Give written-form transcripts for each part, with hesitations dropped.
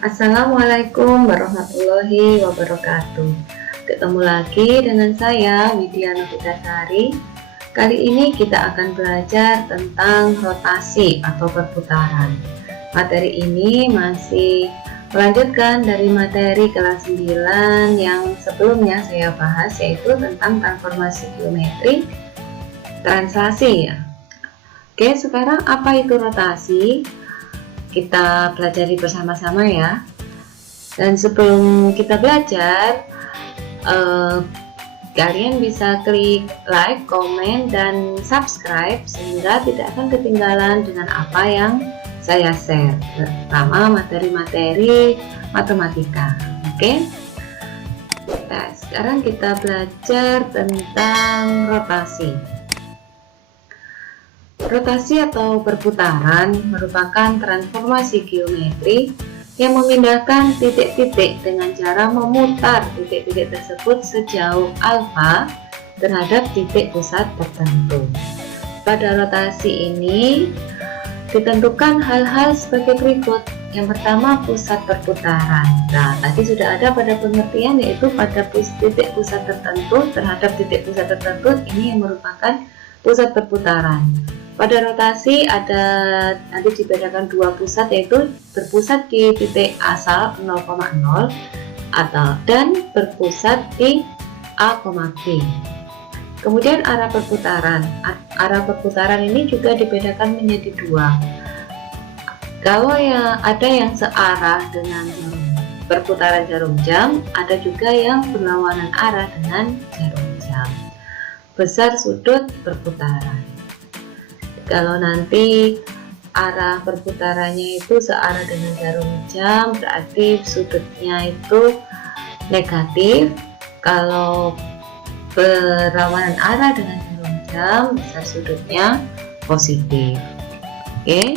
Assalamualaikum warahmatullahi wabarakatuh. Ketemu lagi dengan saya Widya Novitasari. Kali ini kita akan belajar tentang rotasi atau perputaran. Materi ini masih melanjutkan dari materi kelas 9 yang sebelumnya saya bahas, yaitu tentang transformasi geometri translasi ya. Oke, sekarang apa itu rotasi? Kita pelajari bersama-sama ya. Dan sebelum kita belajar, kalian bisa klik like, comment, dan subscribe sehingga tidak akan ketinggalan dengan apa yang saya share, terutama materi-materi matematika. Oke? Nah, sekarang kita belajar tentang rotasi. Rotasi atau perputaran merupakan transformasi geometri yang memindahkan titik-titik dengan cara memutar titik-titik tersebut sejauh alfa terhadap titik pusat tertentu. Pada rotasi ini ditentukan hal-hal sebagai berikut. Yang pertama, pusat perputaran. Nah, tadi sudah ada pada pengertian, yaitu pada titik pusat tertentu terhadap titik pusat tertentu, ini yang merupakan pusat perputaran. Pada rotasi ada nanti dibedakan dua pusat, yaitu berpusat di titik asal 0,0 dan berpusat di A, B. Kemudian arah perputaran. Arah perputaran ini juga dibedakan menjadi dua. Kalau ada yang searah dengan perputaran jarum jam, ada juga yang berlawanan arah dengan jarum jam. Besar sudut perputaran. Kalau nanti arah perputarannya itu searah dengan jarum jam, berarti sudutnya itu negatif. Kalau berlawanan arah dengan jarum jam, besar sudutnya positif. Oke.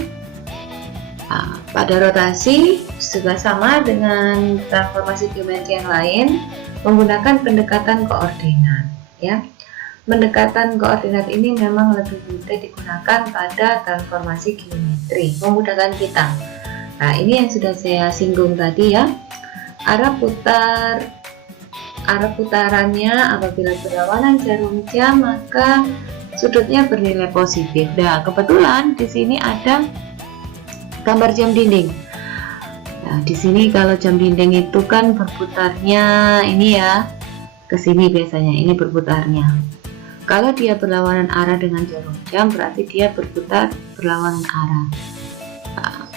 Nah, pada rotasi juga sama dengan transformasi geometri yang lain, menggunakan pendekatan koordinat ya. Pendekatan koordinat ini memang lebih mudah digunakan pada transformasi geometri, memudahkan kita. Nah, ini yang sudah saya singgung tadi ya. Arah putarannya apabila berlawanan jarum jam, maka sudutnya bernilai positif. Nah, kebetulan di sini ada gambar jam dinding. Nah, di sini kalau jam dinding itu kan berputarnya ini ya, ke sini biasanya, ini berputarnya. Kalau dia berlawanan arah dengan jarum jam, berarti dia berputar berlawanan arah. Nah,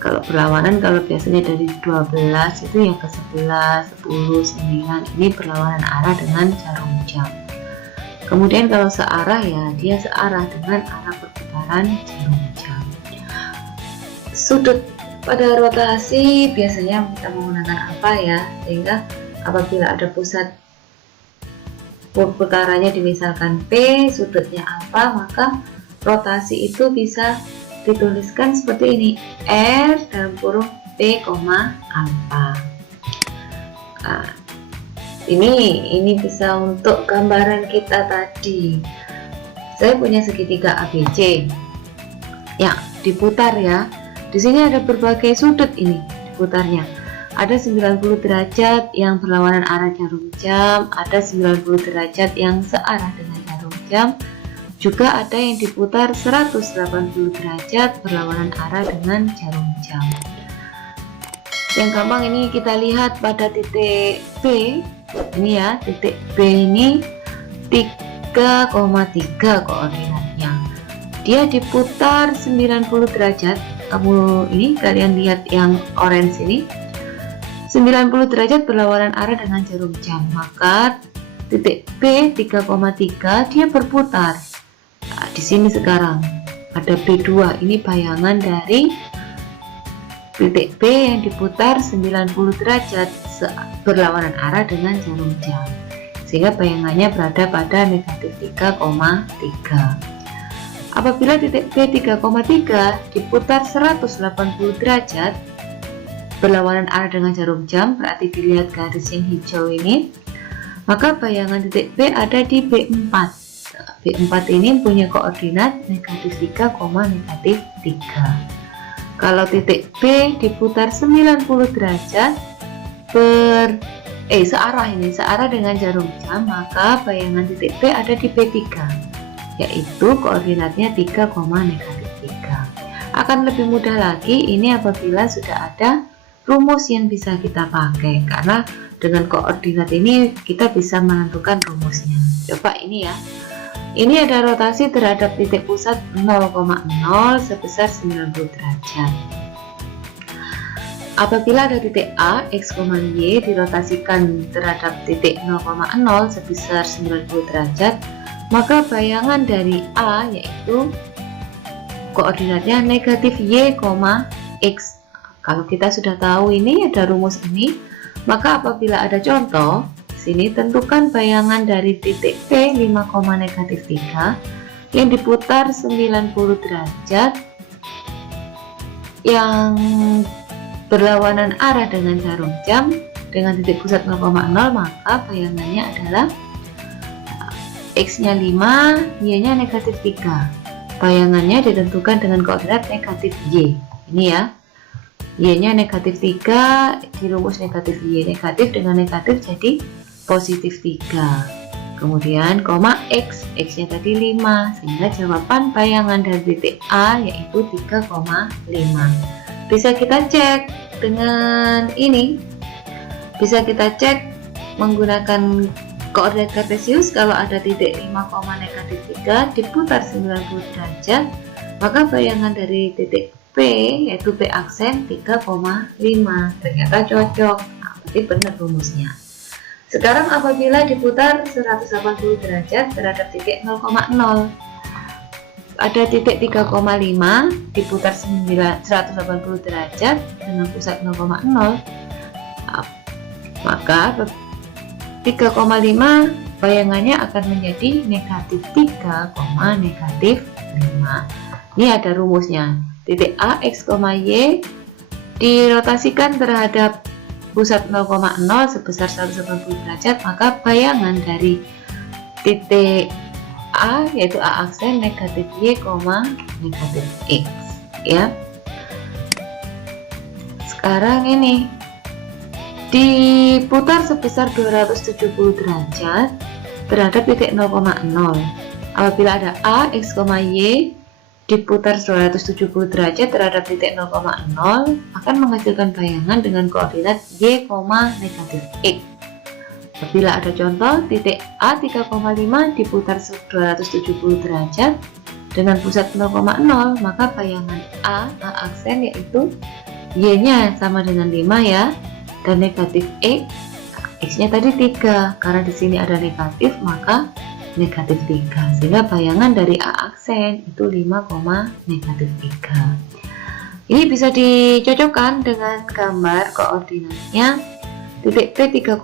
kalau berlawanan, kalau biasanya dari 12 itu ya ke 11, 10, 9, ini berlawanan arah dengan jarum jam. Kemudian kalau searah ya, dia searah dengan arah perputaran jarum jam. Sudut pada rotasi biasanya kita menggunakan apa ya, sehingga apabila ada pusat perputarannya misalkan P, sudutnya alfa, maka rotasi itu bisa dituliskan seperti ini, R dalam kurung P, alfa. Nah, ini bisa untuk gambaran kita tadi. Saya punya segitiga ABC ya, diputar ya. Di sini ada berbagai sudut ini diputarnya. Ada 90 derajat yang berlawanan arah jarum jam, ada 90 derajat yang searah dengan jarum jam, juga ada yang diputar 180 derajat berlawanan arah dengan jarum jam. Yang gampang ini kita lihat pada titik B, ini ya, titik B ini 3,3 koordinatnya. Dia diputar 90 derajat. Kalian lihat yang orange ini, 90 derajat berlawanan arah dengan jarum jam, maka titik B 3,3 dia berputar. Nah, di sini sekarang ada B2, ini bayangan dari titik B yang diputar 90 derajat berlawanan arah dengan jarum jam, sehingga bayangannya berada pada negatif 3,3. Apabila titik B 3,3 diputar 180 derajat berlawanan arah dengan jarum jam, berarti dilihat garis yang hijau ini, maka bayangan titik B ada di B4. B4 ini punya koordinat negatif 3, negatif 3. Kalau titik B diputar 90 derajat searah dengan jarum jam, maka bayangan titik B ada di B3, yaitu koordinatnya 3, negatif 3. Akan lebih mudah lagi ini apabila sudah ada rumus yang bisa kita pakai, karena dengan koordinat ini kita bisa menentukan rumusnya. Coba ini ya. Ini ada rotasi terhadap titik pusat 0,0 sebesar 90 derajat. Apabila ada titik A, X, Y dirotasikan terhadap titik 0,0 sebesar 90 derajat, maka bayangan dari A yaitu koordinatnya negatif Y, X. Kalau kita sudah tahu ini ada rumus ini, maka apabila ada contoh sini, tentukan bayangan dari titik P 5, negatif 3 yang diputar 90 derajat yang berlawanan arah dengan jarum jam dengan titik pusat 0,0, maka bayangannya adalah X nya 5, Y nya negatif 3. Bayangannya ditentukan dengan koordinat negatif Y. Ini ya, Y nya negatif 3, di rumus negatif Y, negatif dengan negatif jadi positif 3. Kemudian koma X, X nya tadi 5, sehingga jawaban bayangan dari titik A yaitu 3,5. Bisa kita cek dengan ini, bisa kita cek menggunakan koordinat kartesius. Kalau ada titik 5, negatif 3 diputar 90 derajat, maka bayangan dari titik P yaitu P aksen 3,5. Ternyata cocok, berarti benar rumusnya. Sekarang apabila diputar 180 derajat terhadap titik 0,0, ada titik 3,5 diputar 180 derajat dengan pusat 0,0, maka 3,5 bayangannya akan menjadi negatif 3, negatif 5. Ini ada rumusnya. Titik A, X, Y dirotasikan terhadap pusat 0,0 sebesar 180 derajat, maka bayangan dari titik A yaitu A aksen negatif Y, negatif X ya. Sekarang ini diputar sebesar 270 derajat terhadap titik 0,0. Apabila ada A, X, Y diputar 270 derajat terhadap titik 0,0 akan menghasilkan bayangan dengan koordinat Y, negatif X. Apabila ada contoh titik A 3,5 diputar 270 derajat dengan pusat 0,0, maka bayangan A aksen yaitu Y nya sama dengan 5 ya, dan negatif X, X nya tadi 3, karena di sini ada negatif maka negatif 3, sehingga bayangan dari A aksen itu 5, negatif 3. Ini bisa dicocokkan dengan gambar koordinatnya. Titik P 3,5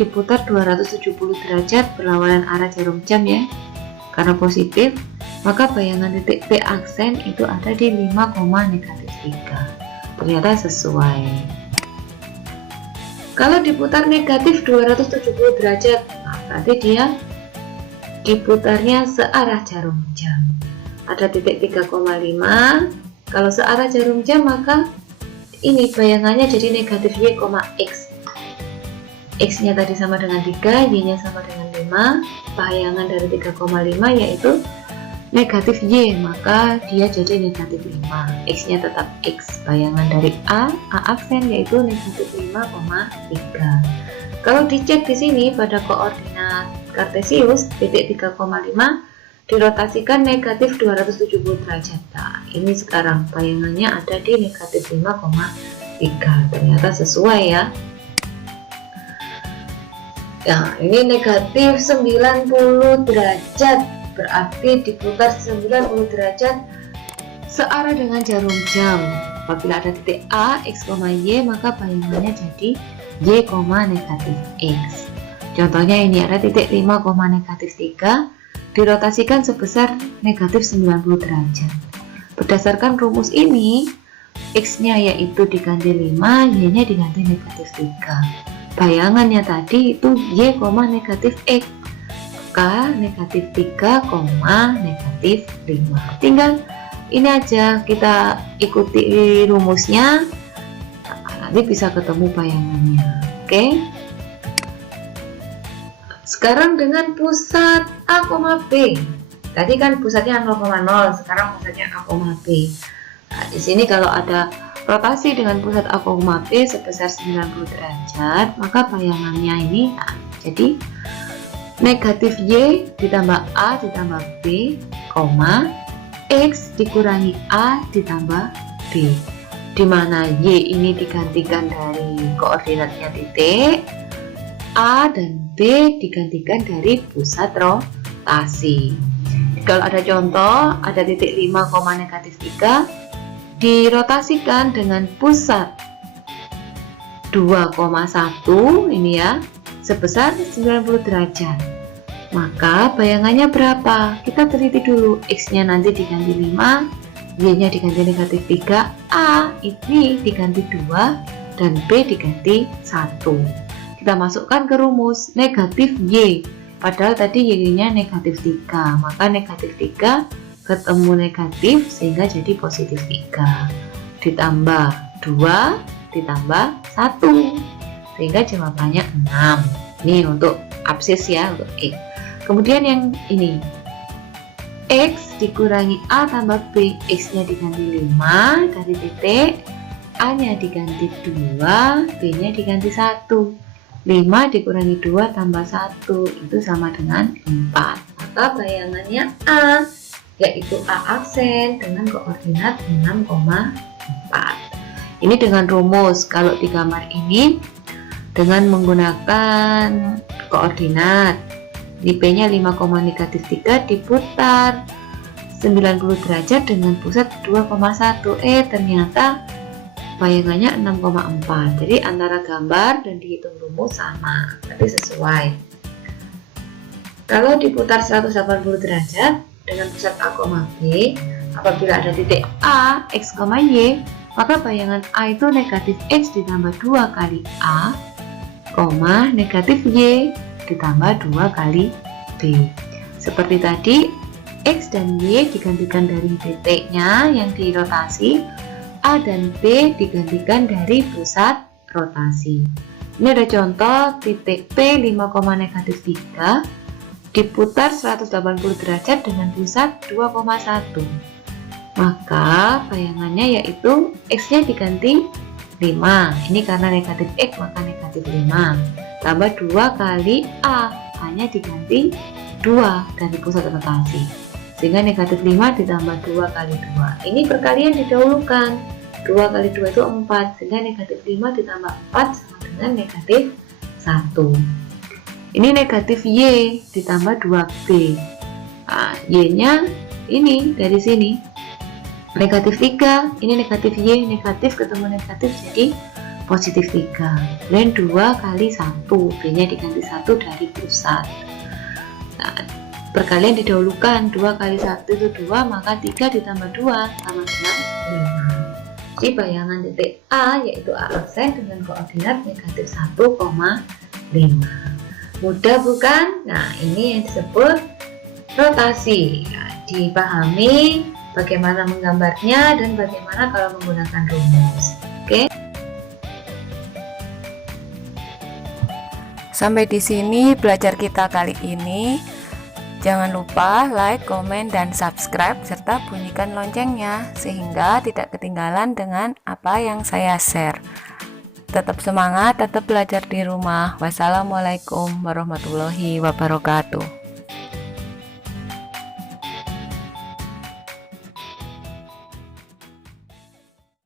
diputar 270 derajat berlawanan arah jarum jam ya, karena positif, maka bayangan titik P aksen itu ada di 5, negatif 3. Ternyata sesuai. Kalau diputar negatif 270 derajat, berarti dia diputarnya searah jarum jam. Ada titik 3,5. Kalau searah jarum jam maka ini bayangannya jadi negatif Y, X. X nya tadi sama dengan 3, Y nya sama dengan 5. Bayangan dari 3,5 yaitu negatif Y, maka dia jadi negatif 5. X nya tetap X. Bayangan dari A aksen yaitu negatif 5,3. Kalau dicek di sini pada koordinat kartesius titik 3,5 dirotasikan negatif 270 derajat. Nah, ini sekarang bayangannya ada di negatif 5,3. Ternyata sesuai ya. Nah, ini negatif 90 derajat, berarti diputar 90 derajat searah dengan jarum jam. Apabila ada titik A, X, Y, maka bayangannya jadi Y, negatif X. Contohnya ini ada titik 5, negatif 3 dirotasikan sebesar negatif 90 derajat. Berdasarkan rumus ini, X nya yaitu diganti 5, Y nya diganti negatif 3. Bayangannya tadi itu Y, negatif X, maka negatif 3, negatif 5. Tinggal ini aja, kita ikuti rumusnya, nanti bisa ketemu bayangannya. Oke. Sekarang dengan pusat A, B. Tadi kan pusatnya 0,0, sekarang pusatnya A, B. Nah, di sini kalau ada rotasi dengan pusat A, B sebesar 90 derajat, maka bayangannya ini jadi negatif Y ditambah A ditambah B, X dikurangi A ditambah B, di mana Y ini digantikan dari koordinatnya titik, A dan B digantikan dari pusat rotasi. Kalau ada contoh, ada titik 5, negatif 3 dirotasikan dengan pusat 2,1 ini ya, sebesar 90 derajat. Maka bayangannya berapa? Kita teliti dulu. X nya nanti diganti 5, Y nya diganti negatif 3, A ini diganti 2, dan B diganti 1. Kita masukkan ke rumus negatif Y, padahal tadi Y nya negatif 3, maka negatif 3 ketemu negatif sehingga jadi positif 3, ditambah 2 ditambah 1 sehingga jawabannya 6. Ini untuk absis ya, untuk X. Kemudian yang ini X dikurangi A tambah B, X nya diganti 5 dari titik, A nya diganti 2, B nya diganti 1. 5 dikurangi 2 tambah 1 itu sama dengan 4. Maka bayangannya A, yaitu A aksen dengan koordinat 6,4. Ini dengan rumus. Kalau di gambar ini dengan menggunakan koordinat, di P nya 5, negatif 3 diputar 90 derajat dengan pusat 2,1. Ternyata bayangannya 6,4. Jadi antara gambar dan dihitung rumus sama, tapi sesuai. Kalau diputar 180 derajat dengan pusat A, B, apabila ada titik A, X, Y, maka bayangan A itu negatif X ditambah 2 kali A, negatif Y ditambah 2 kali B. Seperti tadi, X dan Y digantikan dari titiknya yang dirotasi, A dan B digantikan dari pusat rotasi. Ini ada contoh titik P 5, negatif 3 diputar 180 derajat dengan pusat 2,1. Maka bayangannya yaitu X nya diganti 5. Ini karena negatif X maka negatif 5. Tambah 2 kali A, A nya diganti 2 dari pusat rotasi. Sehingga negatif 5 ditambah 2 kali 2. Ini perkalian didahulukan. 2 kali 2 itu 4. Sehingga negatif 5 ditambah 4 sama dengan negatif 1. Ini negatif Y ditambah 2B. Nah, Y nya ini dari sini negatif 3, ini negatif Y, negatif ketemu negatif jadi positif 3. Dan 2 kali 1, B nya diganti 1 dari pusat. Nah, perkalian didahulukan, 2 kali 1 itu 2, maka 3 ditambah 2 sama dengan 5. Jadi bayangan titik A yaitu A aksen dengan koordinat negatif 1,5. Mudah bukan? Nah, ini yang disebut rotasi. Nah, dipahami bagaimana menggambarnya dan bagaimana kalau menggunakan rumus. Oke. Sampai di sini belajar kita kali ini. Jangan lupa like, komen, dan subscribe serta bunyikan loncengnya sehingga tidak ketinggalan dengan apa yang saya share. Tetap semangat, tetap belajar di rumah. Wassalamualaikum warahmatullahi wabarakatuh.